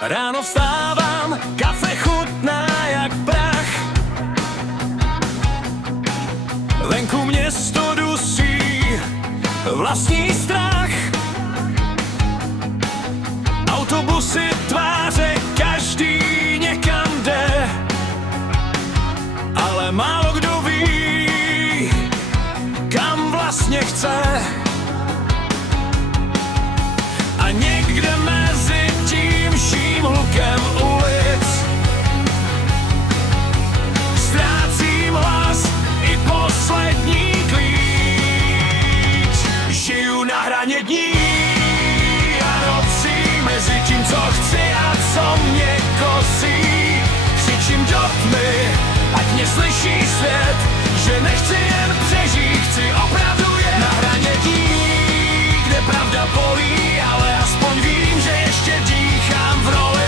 Ráno vstávám, kafe chutná jak prach. Venku město dusí vlastní strach. Autobusy tváře, každý někam jde, ale málo kdo ví, kam vlastně chce. A někde mezi tím vším hlukem ulic ztrácím hlas i poslední klíč. Žiju na hraně dní a nocí, mezi tím, co chci a co mě kosí. Křičím do tmy, ať mě slyší svět, že nechci jen přežít, chci opravdu jen na hraně dní, kde pravda bolí, ale aspoň vím, že ještě dýchám v roli.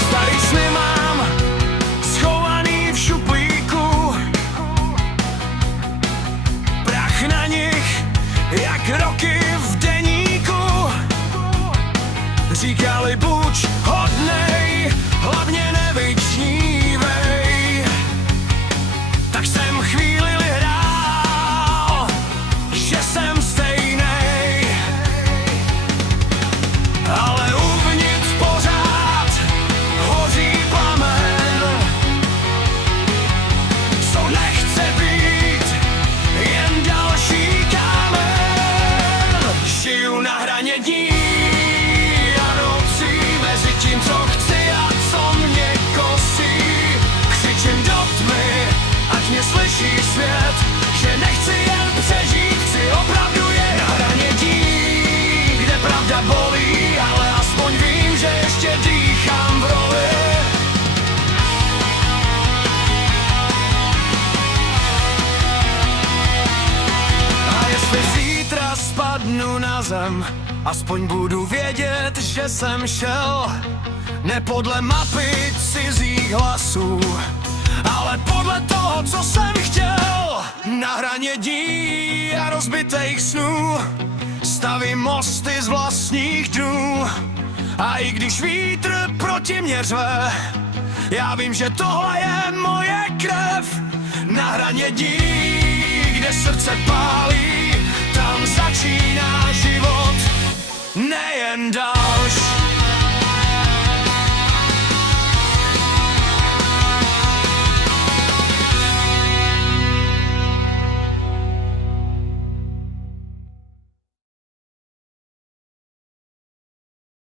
Starý sny mám schovaný v šuplíku, prach na nich jak roky v deníku. Říkali buď hodnej, hlavně nevyčnívej. Tak jsem chvíli hrál, že jsem stejnej, ale uvnitř pořád hoří plamen, co nechce být jen další kámen. Žiju na hraně dní a nocí, mezi tím, co chci a co mě kosí. Křičím do tmy, ať mě slyší svět, že nechci jen přežít, chci opravdu jen na hraně dní, kde pravda bolí, ale aspoň vím, že ještě dýchám v roli. A jestli zítra spadnu na zem, aspoň budu vědět, že jsem šel ne podle mapy cizích hlasů, ale podle toho, co jsem chtěl. Na hraně dní a rozbitých snů stavím mosty z vlastních dnů. A i když vítr proti mě řve, já vím, že tohle je moje krev. Na hraně dní, kde srdce pálí, tam začíná život, nejen další.